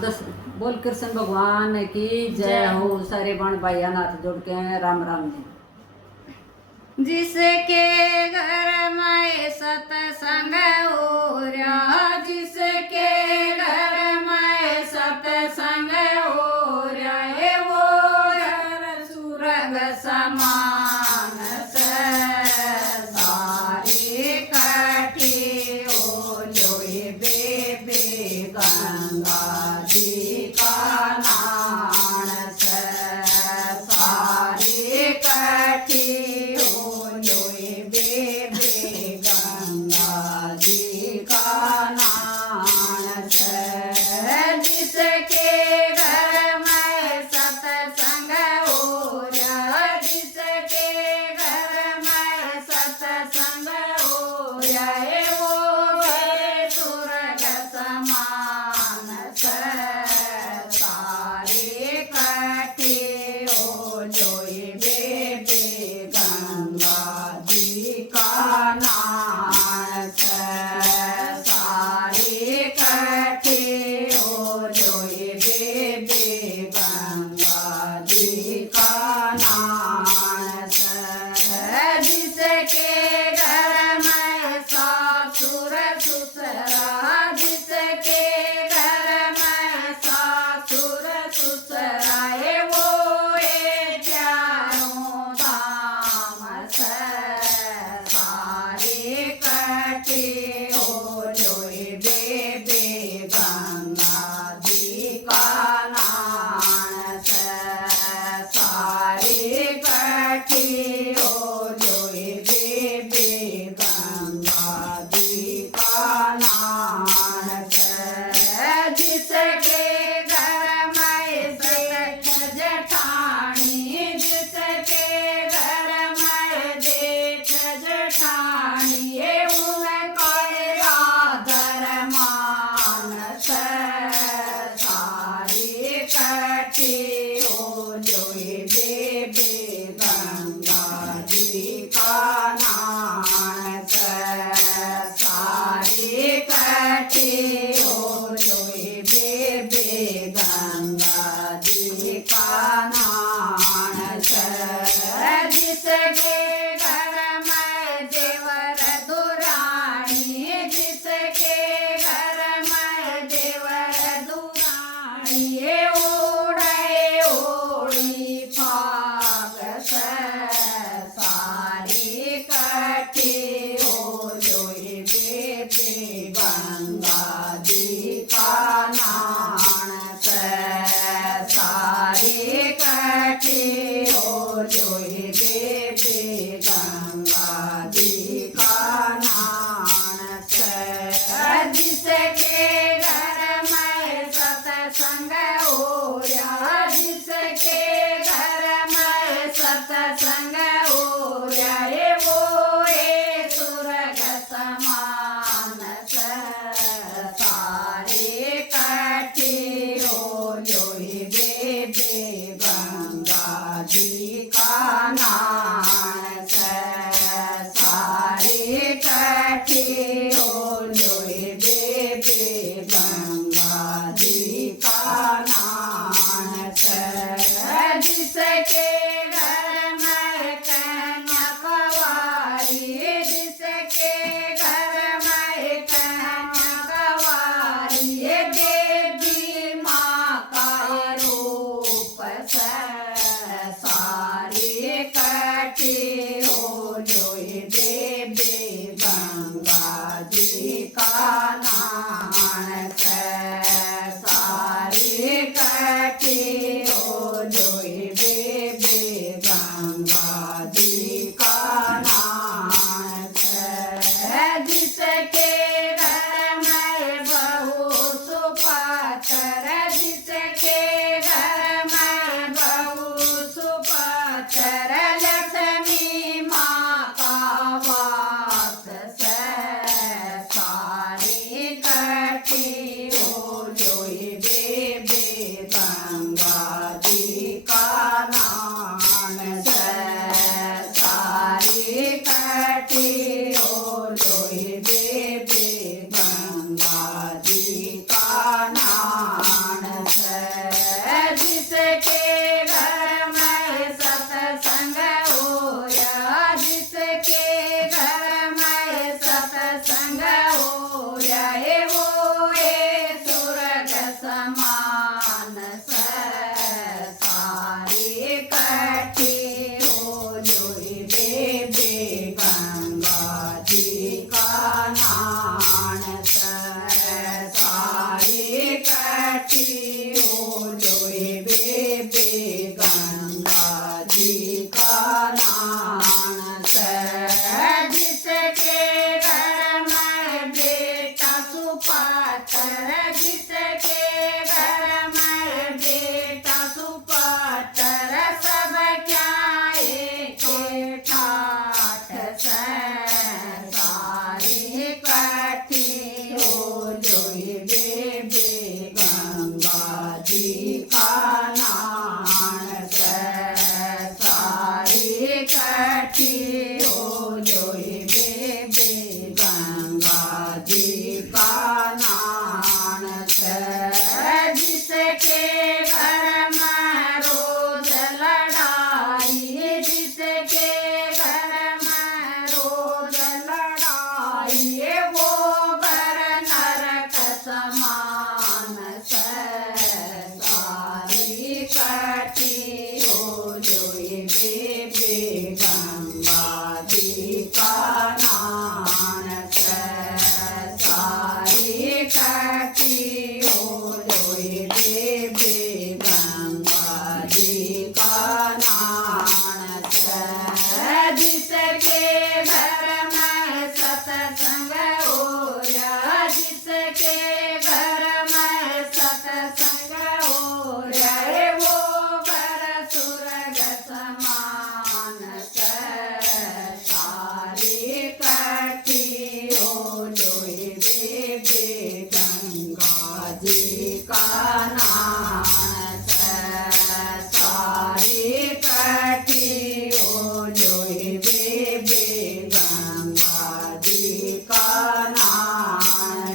दस बोल कृष्ण भगवान की जय हो। सारे बण भाइया नाथ जोड़ के राम राम जी। जिसके घर में सत्संग हो रहा, जिसके घर में सत्संग हो रहा है, वो घर सुरग समान से सारी कठी हो जोए बेबे गंगा जी का नाम से सारी कठी हो जोए बेबे गंगा जी का नाम से समान सारी कठी हो जोई बेबे गंगा जी का नान सारी कठी हो जोई बेबे गंगा जी का नान जिसके घर में बेटा सुपात्र जिसके घर में बेटा सुपात्र सब क्या एक ठाठ सारी कठी हो जोई बेबे गंगा जी का नान सारी कठी हो जोई बेबे गंगा जी का नान जिसके घर में रोज लड़ाई जिसके घर में रोज लड़ाई वो घर नरक समान सारी कठी हो जोई बेबे गंगा जी का नान सारी कठी हो जोई बेबे गंगा जी का नान जिसके घर में सत्संग होया जिसके घर में सत्संग होया वो घर स्वर्ग समान सारी कठी हो जोई बेबे गंगा जी का नान सारी कठी हो जोई बेबे गंगा जी का नान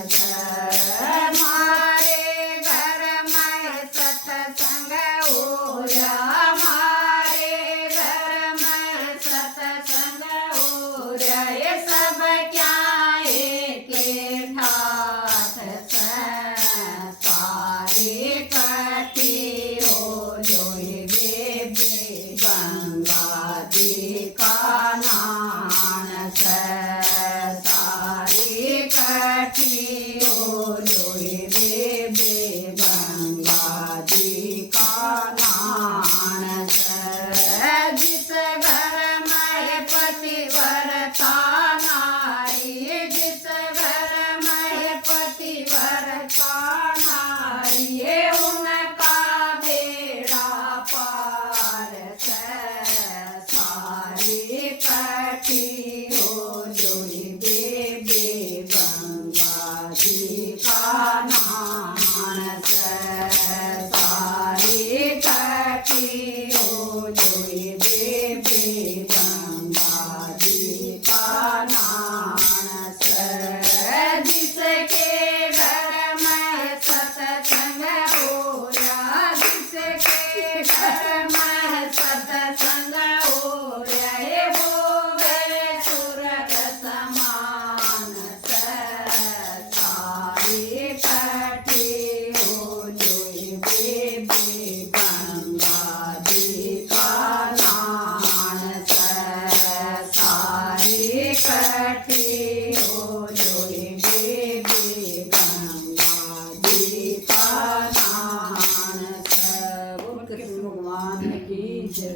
हमारे घर में सत्संग होया हमारे घर में सत्संग होया ये सब क्या एक ठाठ सारी कठी हो जोई बेबे गंगा जी का नान सारी कठी हो जोई बेबे गंगा जी का नान जिस घर में पतिव्रता नारी जिस घर में पतिव्रता नारी ये उनका बेड़ा पार सारी कठी हो जोई बेबे गंगा जी का नान सारी कठी हो जोई बेबे गंगा जी का नान जिसके घर में सत्संग होया जिसके घर में सत्संग होया वो गए स्वर्ग समान सारी कठी हो जोई बेबे गंगा जी का नान सारी कठी हो जोई बेबे गंगा जी का नान बोल कृष्ण भगवान की जय।